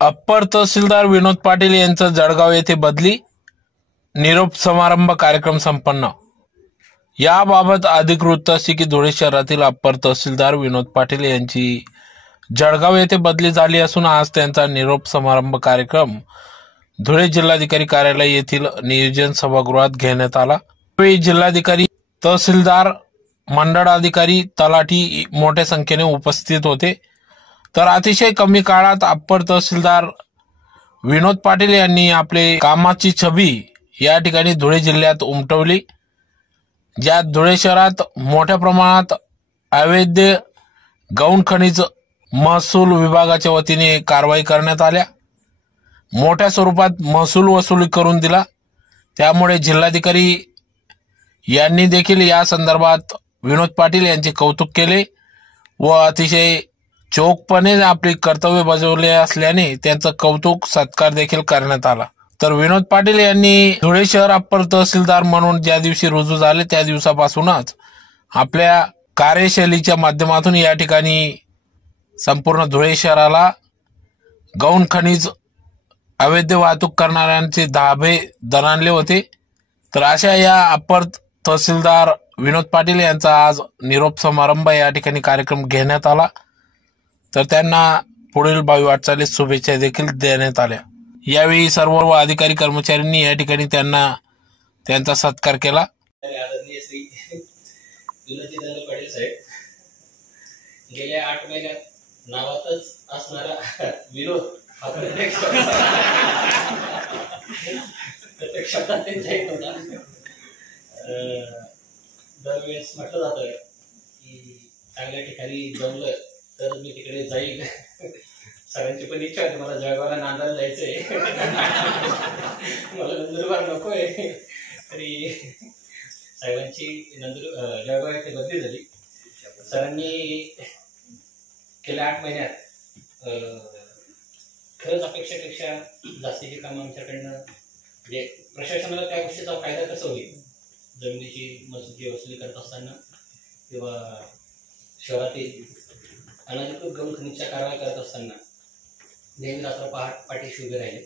Upper तहसीलदार विनोद पाटील यांचं जळगाव येथे बदली, निरोप समारंभ कार्यक्रम संपन्न। याबाबत अधिक वृत्त असे की धुळे शहरातील अप्पर तहसीलदार विनोद पाटील यांची जळगाव येथे बदली झाली असून आज त्यांचा निरोप समारंभ कार्यक्रम धुळे जिल्हाधिकारी कार्यालय येथील नियोजन सभागृहात घेण्यात आला। यावेळी जिल्हाधिकारी, तहसीलदार, मंडळाधिकारी, तलाठी मोठ्या संख्येने उपस्थित होते। तर अतिशय कमी काळात अप्पर तहसीलदार विनोद पाटील यांनी आपले कामाची छबी या ठिकाणी धुळे जिल्ह्यात उमटवली, ज्यात धुळे शहरात मोठ्या प्रमाणात अवैध गौण खनिज महसूल विभागाच्या वतीने कारवाई करण्यात आल्या। मोठ्या स्वरूपात महसूल वसुली करून दिला। त्यामुळे जिल्हाधिकारी यांनी देखील या संदर्भात विनोद पाटील यांचे कौतुक केले व अतिशय चोखपणे आपली कर्तव्य बजावले असल्याने त्यांचं कौतुक सत्कार देखील करण्यात आला। तर विनोद पाटील यांनी धुळे शहर अप्पर तहसीलदार म्हणून ज्या दिवशी रुजू झाले त्या दिवसापासूनच आपल्या कार्यशैलीच्या माध्यमातून या ठिकाणी संपूर्ण धुळे शहराला गौण खनिज अवैध वाहतूक करणाऱ्यांचे धाबे दणाणले होते। तर अशा या अप्पर तहसीलदार विनोद पाटील यांचा आज निरोप समारंभ या ठिकाणी कार्यक्रम घेण्यात आला। तर त्यांना पुढील भावी वाटचालीस शुभेच्छा देखील देण्यात आल्या। यावेळी सर्व अधिकारी कर्मचाऱ्यांनी या ठिकाणी त्यांचा सत्कार केला। आदरणीय श्री पाटील साहेब, गेल्या 8 महिन्यात नावातच असणारा विरोध हा प्रत्येक शब्दात त्यांचा येत होता। दरवेळेस म्हटलं जातं की चांगल्या ठिकाणी जमलं तर मी तिकडे जाईल। सरांची पण इच्छा होती, मला जळगावला नांदायला जायचंय, मला नंदुरबार नकोय, तरी साहेबांची जळगाव येथे बदली झाली। सरांनी गेल्या 8 महिन्यात खरंच अपेक्षेपेक्षा जास्तीची कामं आमच्याकडनं, म्हणजे प्रशासनाला त्या गोष्टीचा फायदा कसा होईल, जमिनीची महसूलची वसुली करत असताना किंवा शहरातील अनधिकृत गौण खनिजच्या कारवाई करत असताना नेहमी रात्र पाठीशी उभे राहिले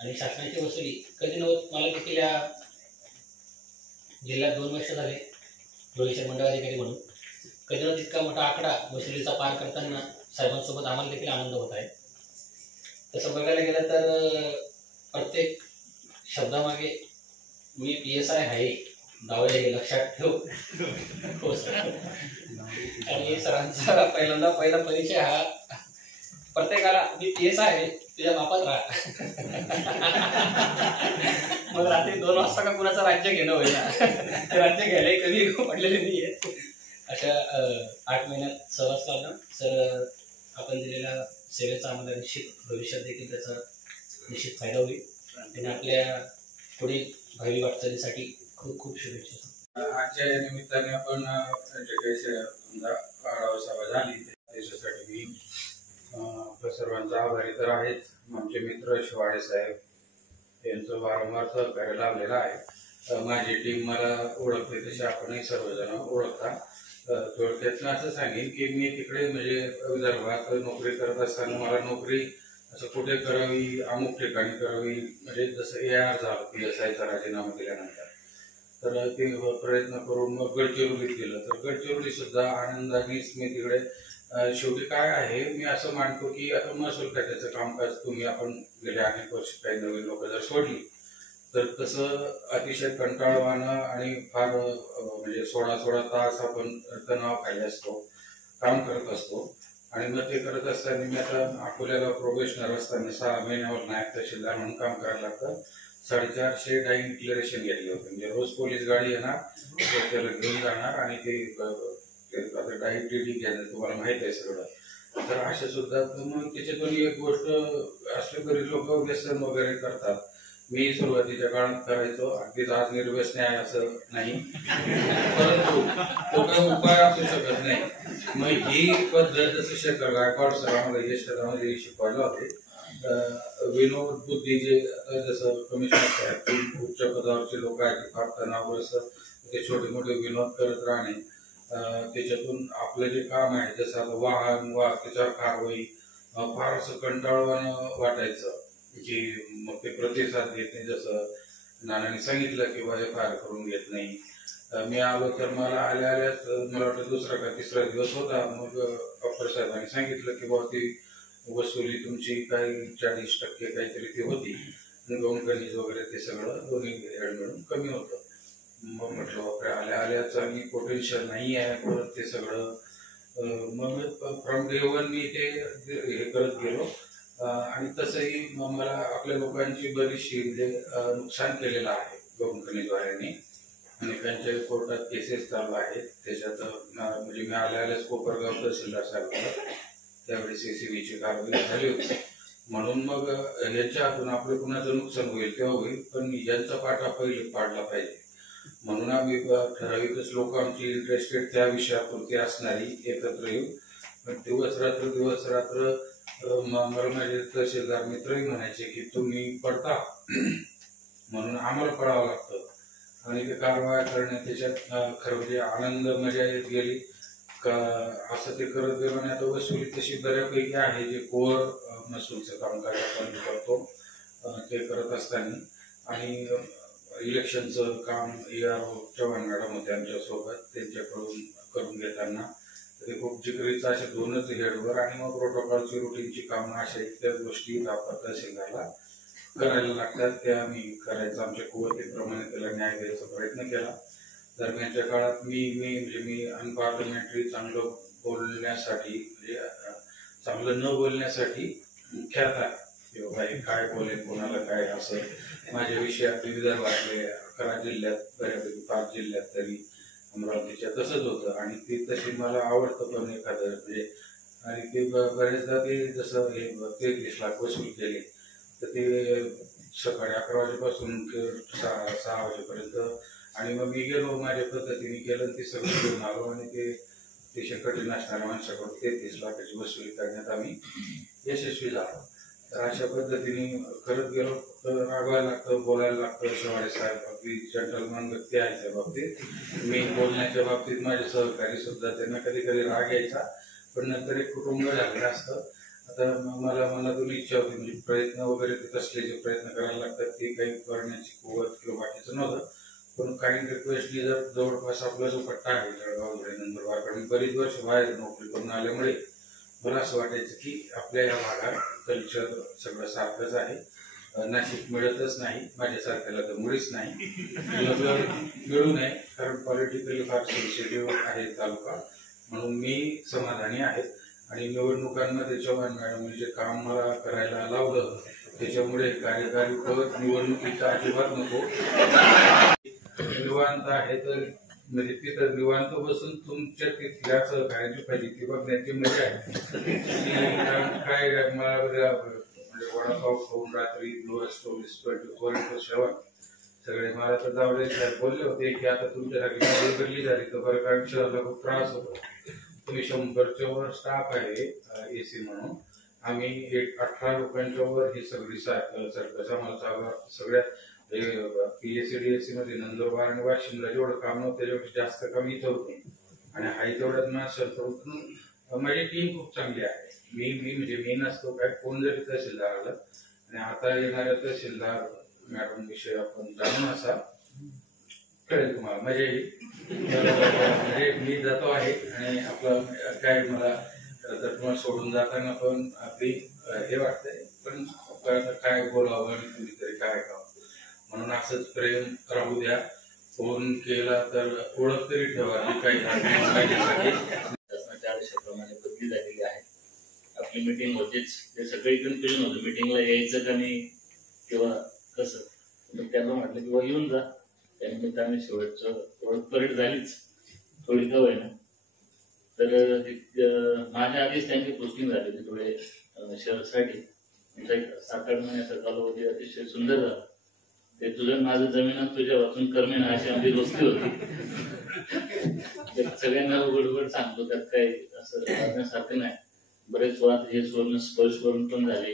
आणि शासनाची वसुली कधी नव्हत। मला देखील या जिल्ह्यात 2 वर्ष झाले धुळे मंडळाधिकारी म्हणून, कधी नव्हत इतका मोठा आकडा वसुलीचा पार करताना साहेबांसोबत आम्हाला देखील आनंद होत आहे। तसं बघायला गेलं तर प्रत्येक शब्दामागे मी PSI आहे दावळे हे लक्षात ठेव। हो सर, आणि सरांचा पहिला परिचय हा प्रत्येकाला मी PSI आहे तुझ्या बापात राहा, मग रात्री 2 वाजता का कुणाचं राज्य घेणं होईल, राज्य घ्यायला कधी पडलेले नाहीये। अशा 8 महिन्यात सहवास लावला सर, आपण दिलेल्या सेवेचा आम्हाला निश्चित भविष्यात देखील त्याचा निश्चित फायदा होईल आणि आपल्या पुढील भावी वाटचालीसाठी खूप खूप शुभेच्छा। आजच्या निमित्ताने आपण जे काही आढावा सभा झाली त्याच्यासाठी मी सर्वांचा आभारी तर आहेच। आमचे मित्र शिवाडे साहेब यांचं वारंवार सहकार्य लाभलेलं आहे। माझी टीम मला ओळखते तशी आपणही सर्वजण ओळखता। थोडक्यातनं असं सांगेन की मी तिकडे म्हणजे विदर्भात नोकरी करत असताना मला नोकरी असं कुठे करावी, अमुक ठिकाणी करावी, म्हणजे जसं AR झालं PSIचा राजीनामा दिल्यानंतर, तर ते प्रयत्न करून मग गडचिरोलीत गेलं। तर गडचिरोली सुद्धा आनंदानेच मी तिकडे शेवटी काय आहे, मी असं मानतो की आता महसूल खात्याचं कामकाज तुम्ही आपण गेले अनेक वर्ष काही नवीन लोक जर सोडली तर तसं अतिशय कंटाळवाणं आणि फार म्हणजे 16 तास आपण तणावाखाली असतो, काम करत असतो। आणि मग ते करत असताना मी आता अकोल्याला प्रोबेशनर असताना 6 महिन्यावर नायब तहसीलदार म्हणून काम करायला लागतं। 450 डाईंग डिक्लेरेशन घेतली होती, म्हणजे रोज पोलीस गाडी येणार, त्याला घेऊन जाणार आणि ते डाईंग DD घ्यायला, तुम्हाला माहित आहे सगळं। तर अशा सुद्धा मग त्याच्यातून एक गोष्ट असले तरी लोक व्यसन वगैरे करतात। मी सुरुवातीच्या काळात करायचो, अगदीच आज निर्व्यसनी आहे असं नाही, परंतु तो काही उपाय असू शकत नाही। मग ही पद्धत जसं शेखर गायकवाड सर आम्हाला यशमध्ये शिकवायला होते, विनोद बुद्धी जे जसं कमिशनर साहेब उच्च पदावरचे लोक आहेत फार तणावग्रस्त, ते छोटे मोठे विनोद करत राहणे, त्याच्यातून आपलं जे काम आहे जसं आता वाहन त्याच्यावर कारवाई फार असं कंटाळवाणं वाटायचं की मग ते प्रतिसाद घेत नाही. जसं नानांनी सांगितलं की बाबा फार करून घेत नाही. मी आलो तर मला आल्याच मला वाटतं दुसरा का तिसरा दिवस होता. मग डॉक्टर साहेबांनी सांगितलं की बाबा ती वसुली तुमची काही 40% काहीतरी ती होती आणि गौणखनिज वगैरे ते सगळं दोन्ही मिळून कमी होतं. मग म्हटलं बापरे आल्याच आणि पोटेन्शियल नाही आहे परत ते सगळं. मग फ्रॉम डे वन मी ते हे करत गेलो आणि तसंही मला आपल्या लोकांची बरीचशी म्हणजे नुकसान केलेलं आहे गौणखनिजवाल्यांनी. अनेकांच्या कोर्टात केसेस चालू आहेत. त्याच्यात म्हणजे मी आल्याच कोपरगाव तहसीलदार साहेब त्यावेळी CCBची कारवाई झाली होती. म्हणून मग याच्या हातून आपलं कुणाचं नुकसान होईल तेव्हा होईल, पण यांचा पाठा पहिले पाडला पाहिजे. म्हणून आम्ही ठराविकच लोक आमची इंटरेस्टेड त्या विषयापुरती असणारी एकत्र येऊ. पण दिवस रात्र मला माझे तहसीलदार मित्रही म्हणायचे की तुम्ही पडता म्हणून आम्हाला पडावं लागतं आणि ते कारवाया करण्यात त्याच्यात खरं म्हणजे आनंद मजा येत गेली का असं ते करत गेलो. आणि आता वसुली तशी बऱ्यापैकी आहे जे कोर महसूलचं कामकाज आपण करतो ते करत असताना. आणि इलेक्शनचं काम ARO चव्हाण मॅडम होते आमच्यासोबत, त्यांच्याकडून करून घेताना ते खूप जिकरीचं असे 2च हेडवर आणि मग प्रोटोकॉलची रुटीनची कामं अशा इतर गोष्टी आपण तहसीलदारला करायला लागतात. त्या आम्ही करायचं आमच्या कुवतीप्रमाणे त्याला न्याय द्यायचा प्रयत्न केला. दरम्यानच्या काळात मी अनपार्लमेंटरी चांगलं बोलण्यासाठी म्हणजे चांगलं न बोलण्यासाठी ख्यात आहे. किंवा काय बोलेल कोणाला काय असं माझ्याविषयी आपले विदर्भातले 11 जिल्ह्यात बऱ्यापैकी 5 जिल्ह्यात तरी अमरावतीच्या तसंच होतं. आणि ते तशी मला आवडतं पण एखादं म्हणजे. आणि ते बरेचदा ते जसं हे 33 लाख वसूल केले तर ते सकाळी 11 वाजेपासून 6 वाजेपर्यंत. आणि मग मी गेलो माझ्या पद्धतीने केलं ते सगळं घेऊन आलो आणि ते अतिशय कठीण असणाऱ्या माणसाकडून 33 लाखाची वसुली करण्यात आम्ही यशस्वी झालो. तर अशा पद्धतीने करत गेलो. तर रागवायला लागतं, बोलायला लागतं. शेवाळे साहेब आपली जंटलमॅन व्यक्ती आहे त्या बाबतीत. मी बोलण्याच्या बाबतीत माझे सहकारी सुद्धा त्यांना कधी कधी राग यायचा, पण नंतर एक कुटुंब झालेलं असतं. आता मला दोन इच्छा होती म्हणजे प्रयत्न वगैरे ते कसले जे प्रयत्न करायला लागतात ते काही करण्याची कुवत किंवा बाकीचं नव्हतं. पण काही रिक्वेस्टली जर जवळपास आपला जो पट्टा आहे जळगाव धुळे नंदुरबार, कारण बरीच वर्ष बाहेर नोकरी करून आल्यामुळे मला असं वाटायचं की आपल्या या भागात कल्चर सगळं सारखंच आहे. नाशिक मिळतच नाही, माझ्यासारख्याला तर मुळीच नाही. मिळू नये कारण पॉलिटिकली फार सेन्सिटिव्ह आहे तालुका, म्हणून मी समाधानी आहे. आणि निवडणुकांमध्ये चव्हाण मॅडम जे काम मला करायला लावलं त्याच्यामुळे कार्यकारी पद निवडणुकीचा अजिबात नको. निवांत आहे तर म्हणजे तिथं निवांत बसून तुमच्या तिथल्या सहकार्याची फजिती बघण्याची मजा आहे. काय मला म्हणजे वडापाव खाऊन रात्री 24/7 सगळे मला तर जावळे साहेब बोलले होते की आता तुमच्यासाठी बदली झाली तर बरं कारण शहराला खूप त्रास होतो. तुम्ही 100च्या वर स्टाफ आहे AC म्हणून. आम्ही 18 लोकांच्या वर ही सगळी सर्कस आम्हाला चालू सगळ्या PSC मध्ये नंदुरबार आणि वाशिमला जेवढं काम नव्हतं त्याच्यापेक्षा जास्त काम इथं होते. आणि हाही तेवढ्यात माणसं माझी टीम खूप चांगली आहे. मी नसतो काय फोन जरी तहसीलदार आला आणि आता येणाऱ्या तहसीलदार मॅडम विषयी आपण जाणून असा कळेल तुम्हाला मजा येईल. म्हणजे मी जातो आहे आणि आपलं काय मला तर तुम्हाला सोडून जाताना पण आपली हे वाटतंय पण काय बोलावं आणि तुम्ही तरी काय करावं म्हणून असंच प्रेम राहू द्या. फोन केला तर ओळख तरी ठेवा की काही आदेशाप्रमाणे बदली झालेली आहे. आपली मीटिंग होतेच, ते सगळी कन्फ्युजन होतं मीटिंगला यायचं का नाही किंवा कसं. तर त्यांना म्हटलं किंवा येऊन जा. त्यानिमित्त आम्ही शेवटचं ओळख परेड झालीच थोडी का होईना. तर माझ्या आधीच त्यांची पोस्टिंग झाली होती थोडे शहरासाठी. 7-8 महिन्याचा कालावधी अतिशय सुंदर झाला. ते तुझं माझं जमीनात तुझ्या वाचून कर्मेना अशी आमची दोस्ती होती. सगळ्यांना उघड सांगतो त्यात काही असं लागण्यासारखं नाही. बरेच वाद हे स्पर्श करून पण झाले.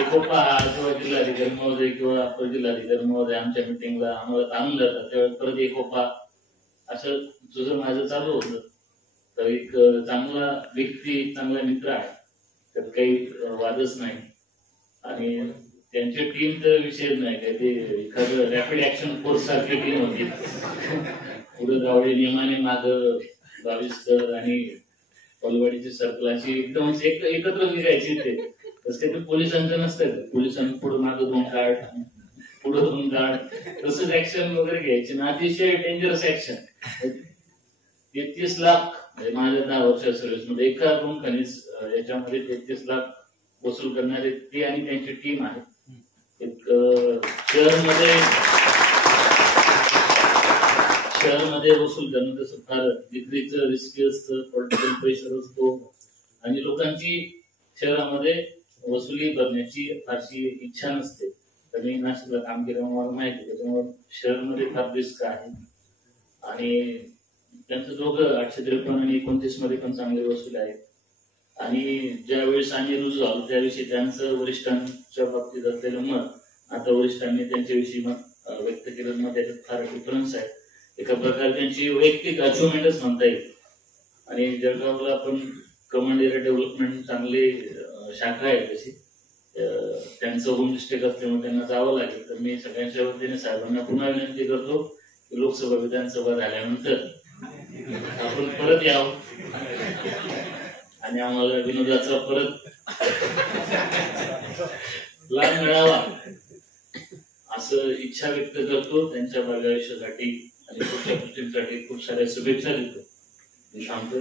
एकोपा किंवा जिल्हाधिकारी महोदय किंवा अप्पर जिल्हाधिकारी महोदय आमच्या मिटिंगला आम्हाला आणून जातात त्यावेळेस परत एकोपा असं तुझं माझं चालू होतं. तर एक चांगला व्यक्ती, चांगला मित्र आहे, त्यात काही वादच नाही. आणि त्यांची टीम तर विषय नाही काय, ते एखादं रॅपिड ऍक्शन फोर्स सारखी टीम होती. पुढे गावडे नियमाने माग बाविस्कर आणि पलवाडीची सर्कलाची एकदम एकत्र निघायची. ते तसं काही पोलिसांचं नसतं, पोलिसांनी पुढे मागं 2 गार्ड, पुढे 2 गार्ड, तसंच ऍक्शन वगैरे घ्यायची ना. अतिशय डेंजरस ऍक्शन. 33 लाख माझ्या 10 वर्षाच्या सर्व्हिस मध्ये एका रूम खनिज याच्यामध्ये 33 लाख वसूल करणारे ते आणि त्यांची टीम आहे. एक शहरामध्ये वसूल करणं तसं फार डिग्रीचं रिस्की असतं, पॉलिटिकल प्रेशर असतो आणि लोकांची शहरामध्ये वसुली करण्याची फारशी इच्छा नसते. तर मी नाशिकला काम केल्यामुळे मला माहिती आहे, त्याच्यामुळे शहरामध्ये फार रिस्क आहे. आणि त्यांचं दोघं 853 आणि 29 मध्ये पण चांगले वसूल आहेत. आणि ज्यावेळेस आम्ही रुजू झालो त्याविषयी त्यांचं वरिष्ठांच्या बाबतीत असलेलं मत, आता वरिष्ठांनी त्यांच्याविषयी मत व्यक्त केलं, मग त्याच्यात फार डिफरन्स आहे. एका प्रकारे त्यांची वैयक्तिक अचिव्हमेंटच म्हणता येईल. आणि जळगावला पण कमांड एरिया डेव्हलपमेंट चांगली शाखा आहे तशी, त्यांचं होम डिस्ट्रिक्ट असल्यामुळे त्यांना जावं लागेल. तर मी सगळ्यांच्या वतीने साहेबांना पुन्हा विनंती करतो की लोकसभा विधानसभा झाल्यानंतर आपण परत यावं आणि आम्हाला विनोदाचा परत लाभ मिळावा असं इच्छा व्यक्त करतो. त्यांच्या भावी आयुष्यासाठी आणि पुढच्या गोष्टींसाठी खूप साऱ्या शुभेच्छा देतो. मी थांबतो.